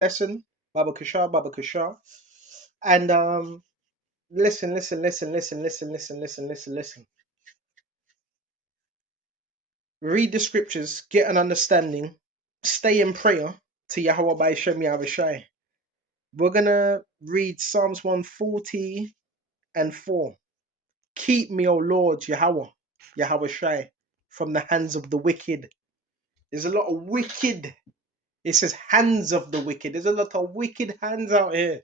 lesson, Baba Kushar. And listen. Read the scriptures, get an understanding, stay in prayer to Yahweh by Shem Yahushai. We're gonna read Psalms 140 and 4. Keep me, O Lord, Yahweh Shai, from the hands of the wicked. There's a lot of wicked. It says hands of the wicked. There's a lot of wicked hands out here,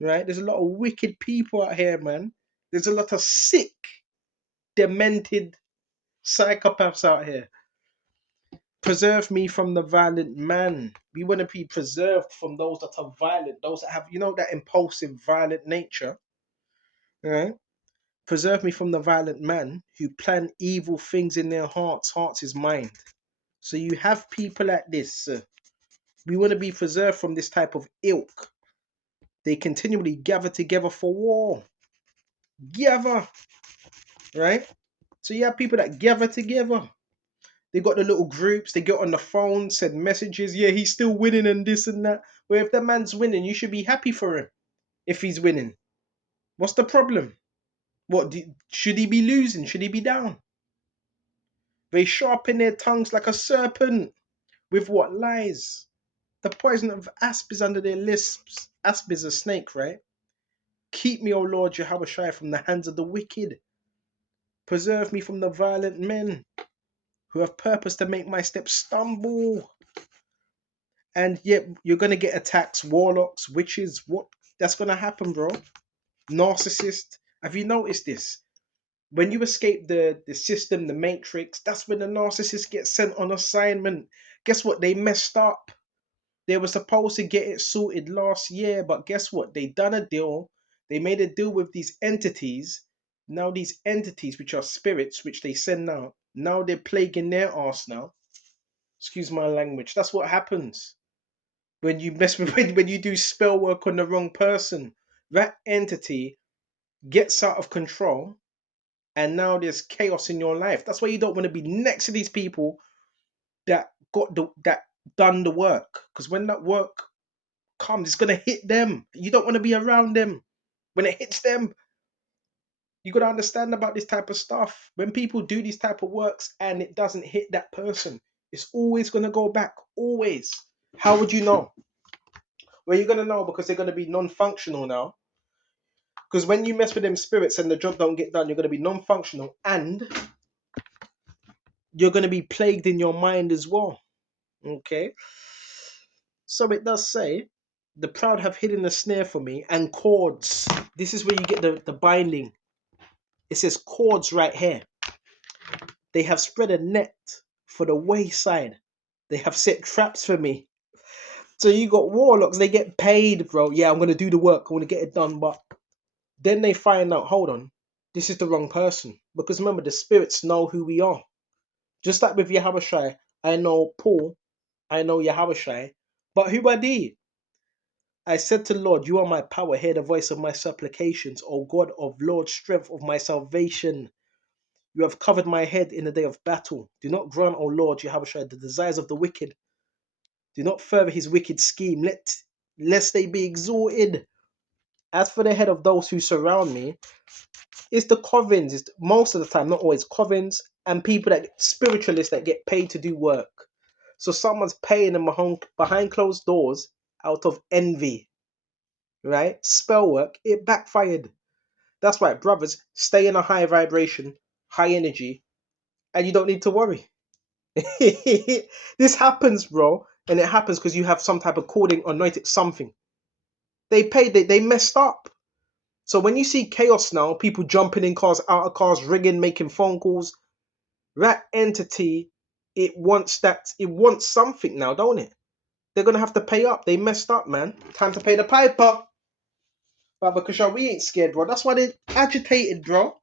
right? There's a lot of wicked people out here, man. There's a lot of sick, demented psychopaths out here. Preserve me from the violent man. We want to be preserved from those that are violent, those that have, that impulsive, violent nature, right? Preserve me from the violent man who plan evil things in their hearts. Hearts is mind. So you have people like this. We want to be preserved from this type of ilk. They continually gather together for war. Gather, right? So you have people that gather together. They got the little groups. They get on the phone, send messages. Yeah, he's still winning and this and that. Well, if the man's winning, you should be happy for him. If he's winning, what's the problem? Should he be losing? Should he be down? They sharpen their tongues like a serpent. With what? Lies. The poison of asp is under their lips. Asp is a snake, right? Keep me, O Lord Jehovah Shai, from the hands of the wicked. Preserve me from the violent men who have purpose to make my steps stumble. And yet you're gonna get attacks, warlocks, witches. What? That's gonna happen, bro. Narcissist. Have you noticed this? When you escape the system, the matrix, that's when the narcissist gets sent on assignment. Guess what? They messed up. They were supposed to get it sorted last year, but guess what? They done a deal. They made a deal with these entities. Now these entities, which are spirits, which they send out, now they're plaguing their arse now. Excuse my language. That's what happens when you mess with when you do spell work on the wrong person. That entity gets out of control, and now there's chaos in your life. That's why you don't want to be next to these people that done the work, because when that work comes, it's gonna hit them. You don't want to be around them when it hits them. You got to understand about this type of stuff. When people do these type of works and it doesn't hit that person, it's always gonna go back. Always. How would you know? Well, you're gonna know because they're gonna be non-functional now. Because when you mess with them spirits and the job don't get done, you're gonna be non-functional and you're gonna be plagued in your mind as well. Okay. So it does say, the proud have hidden a snare for me and cords. This is where you get the binding. It says cords right here. They have spread a net for the wayside. They have set traps for me. So you got warlocks, they get paid, bro. Yeah, I'm gonna do the work, I wanna get it done, but then they find out, hold on, this is the wrong person. Because remember, the spirits know who we are. Just like with Yahushai, I know Paul, I know Yahushai, but who are they? I said to the Lord, you are my power, hear the voice of my supplications, O God of Lord, strength of my salvation. You have covered my head in the day of battle. Do not grant, O Lord, Yahushua, the desires of the wicked. Do not further his wicked scheme, lest they be exalted. As for the head of those who surround me, it's the covens. It's most of the time, not always covens, and people spiritualists that get paid to do work. So someone's paying them behind closed doors out of envy, right? Spell work, it backfired. That's why, brothers, stay in a high vibration, high energy, and you don't need to worry. This happens, bro, and it happens because you have some type of calling, anointed something. They messed up. So when you see chaos now, people jumping in cars, out of cars, rigging, making phone calls, that entity, it wants something now, don't it? They're gonna have to pay up. They messed up, man. Time to pay the piper. But because we ain't scared, bro. That's why they're agitated, bro.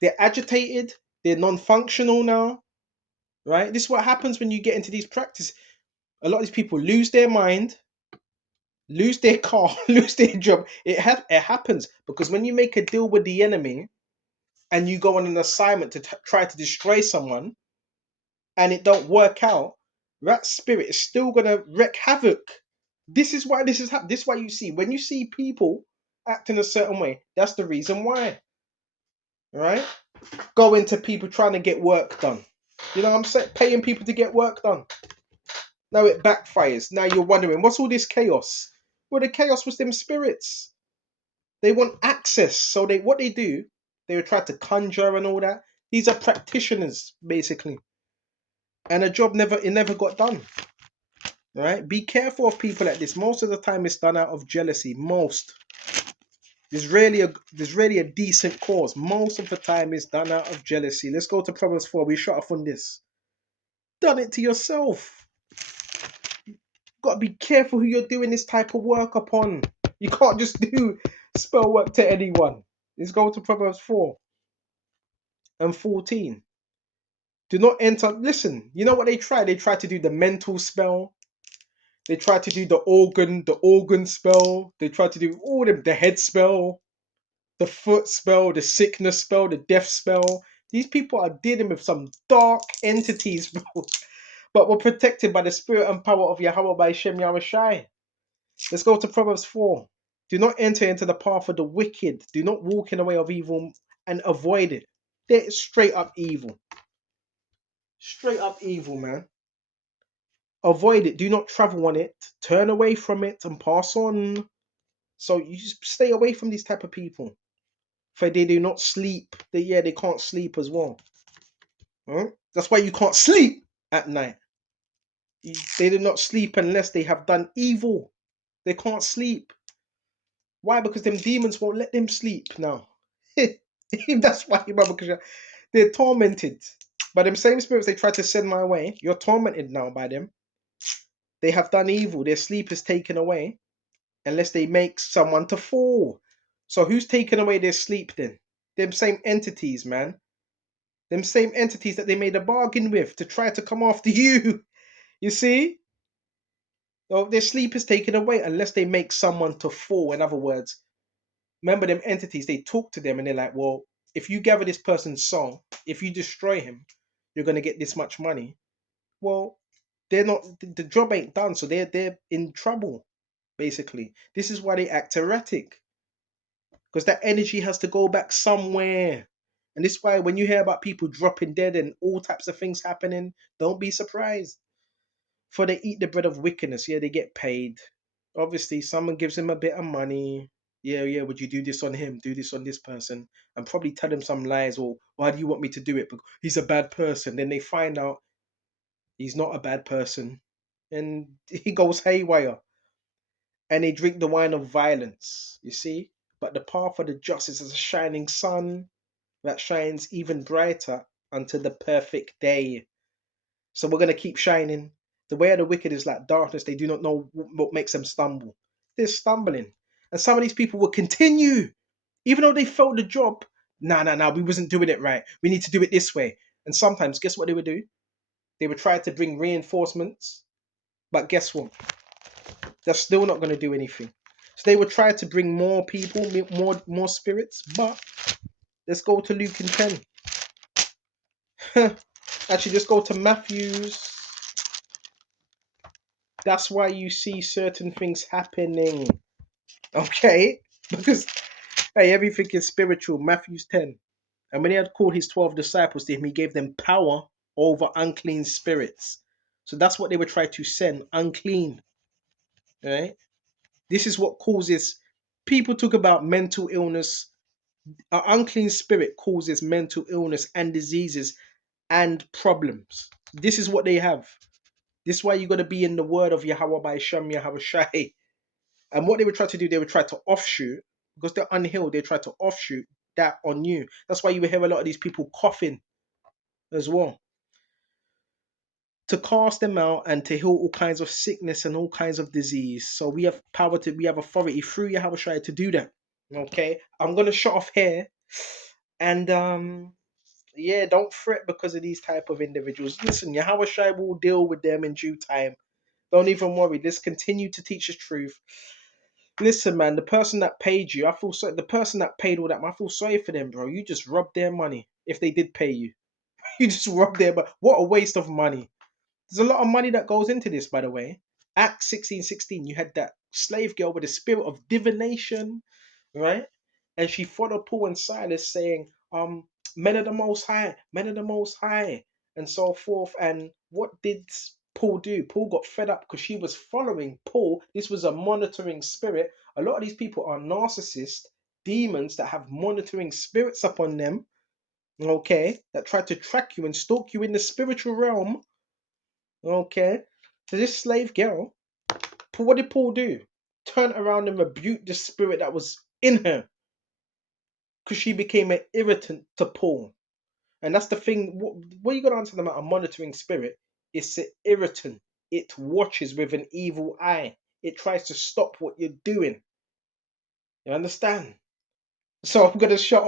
They're agitated. They're non-functional now, right? This is what happens when you get into these practices. A lot of these people lose their mind, lose their car, lose their job. It happens because when you make a deal with the enemy and you go on an assignment to try to destroy someone and it don't work out, that spirit is still gonna wreak havoc. This is why this is happening. This is why you see when you see people acting a certain way. That's the reason why, right? Going to people trying to get work done. You know what I'm saying? Paying people to get work done. Now it backfires. Now you're wondering what's all this chaos? Well, the chaos was them spirits. They want access, so they what they do, they would try to conjure and all that. These are practitioners basically, and a job never got done. Right? Be careful of people like this. Most of the time, it's done out of jealousy. Most there's really a decent cause. Most of the time, it's done out of jealousy. Let's go to Proverbs 4. We shut off on this. Done it to yourself. Got to be careful who you're doing this type of work upon. You can't just do spell work to anyone. Let's go to Proverbs 4 and 14. Do not enter. Listen, you know what they try? They try to do the mental spell. They try to do the organ spell. They try to do all them, the head spell, the foot spell, the sickness spell, the death spell. These people are dealing with some dark entities, bro. But we're protected by the spirit and power of Yahweh by Shem Yahushai. Let's go to Proverbs 4. Do not enter into the path of the wicked. Do not walk in the way of evil and avoid it. They're straight up evil. Straight up evil, man. Avoid it. Do not travel on it. Turn away from it and pass on. So you just stay away from these type of people. For they do not sleep. They can't sleep as well. Huh? That's why you can't sleep at night. They do not sleep unless they have done evil. They can't sleep. Why? Because them demons won't let them sleep now. That's why, because they're tormented by them same spirits they tried to send my way. You're tormented now by them. They have done evil. Their sleep is taken away unless they make someone to fall. So who's taking away their sleep then? Them same entities, man. Them same entities that they made a bargain with to try to come after you. You see? So their sleep is taken away unless they make someone to fall. In other words, remember them entities, they talk to them and they're like, well, if you gather this person's soul, if you destroy him, you're gonna get this much money. Well, they're not the job ain't done, so they're in trouble, basically. This is why they act erratic. Because that energy has to go back somewhere. And this is why when you hear about people dropping dead and all types of things happening, don't be surprised. For they eat the bread of wickedness. Yeah, they get paid. Obviously, someone gives them a bit of money. Yeah, would you do this on him? Do this on this person? And probably tell them some lies, or why do you want me to do it? Because he's a bad person. Then they find out he's not a bad person. And he goes haywire. And they drink the wine of violence. You see? But the path of the just is as a shining sun that shines even brighter unto the perfect day. So we're going to keep shining. The way of the wicked is like darkness. They do not know what makes them stumble. They're stumbling. And some of these people will continue. Even though they failed the job. Nah, we wasn't doing it right. We need to do it this way. And sometimes, guess what they would do? They would try to bring reinforcements. But guess what? They're still not going to do anything. So they would try to bring more people, more spirits. But let's go to Luke and 10. Actually, let's go to Matthew's. That's why you see certain things happening. Okay? Because, hey, everything is spiritual. Matthew's 10. And when he had called his 12 disciples to him, he gave them power over unclean spirits. So that's what they would try to send, unclean. Right? This is what causes, people talk about mental illness. An unclean spirit causes mental illness and diseases and problems. This is what they have. This is why you got to be in the word of Yahweh by Shem Yahweh Shai. And what they would try to do, they would try to offshoot, because they're unhealed, they try to offshoot that on you. That's why you will hear a lot of these people coughing as well. To cast them out and to heal all kinds of sickness and all kinds of disease. So we have power we have authority through Yahweh Shai to do that. Okay? I'm gonna shut off here. And yeah, don't fret because of these type of individuals. Listen, Yahweh Shai will deal with them in due time. Don't even worry. Let's continue to teach the truth. Listen, man, the person that paid you, I feel sorry. The person that paid all that, I feel sorry for them, bro. You just robbed their money. If they did pay you, you just robbed their. But what a waste of money. There's a lot of money that goes into this, by the way. Acts 16:16, you had that slave girl with a spirit of divination, right? And she followed Paul and Silas saying, men of the most high, men of the most high, and so forth. And what did Paul do? Paul got fed up because she was following Paul. This was a monitoring spirit. A lot of these people are narcissists, demons that have monitoring spirits upon them, okay, that try to track you and stalk you in the spiritual realm, okay. So this slave girl, what did Paul do? Turn around and rebuke the spirit that was in her because she became an irritant to Paul. And that's the thing. What you got to answer them about a monitoring spirit? It's an irritant. It watches with an evil eye. It tries to stop what you're doing. You understand? So I'm gonna shut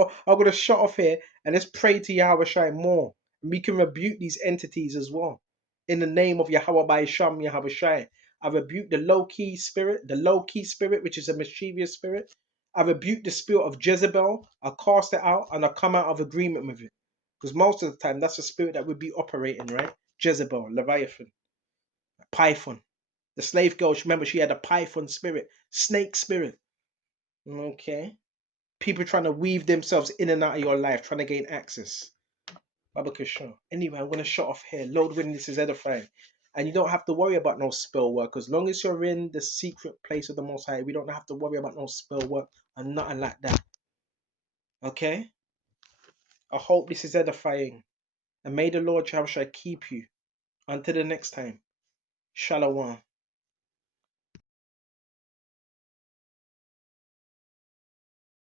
off here and let's pray to Yahweh Shai more. And we can rebuke these entities as well. In the name of Yahweh by Sham Yahweh Shai. I rebuke the low key spirit, which is a mischievous spirit. I rebuke the spirit of Jezebel. I cast it out and I come out of agreement with it. Because most of the time that's a spirit that would be operating, right? Jezebel, Leviathan, Python. The slave girl, remember she had a Python spirit, snake spirit. Okay. People trying to weave themselves in and out of your life, trying to gain access. Babakasha. Anyway, I'm gonna shut off here. Lord willing, this is edifying. And you don't have to worry about no spell work. As long as you're in the secret place of the Most High, we don't have to worry about no spell work and nothing like that. Okay? I hope this is edifying. And may the Lord Shall keep you. Until the next time. Shalom.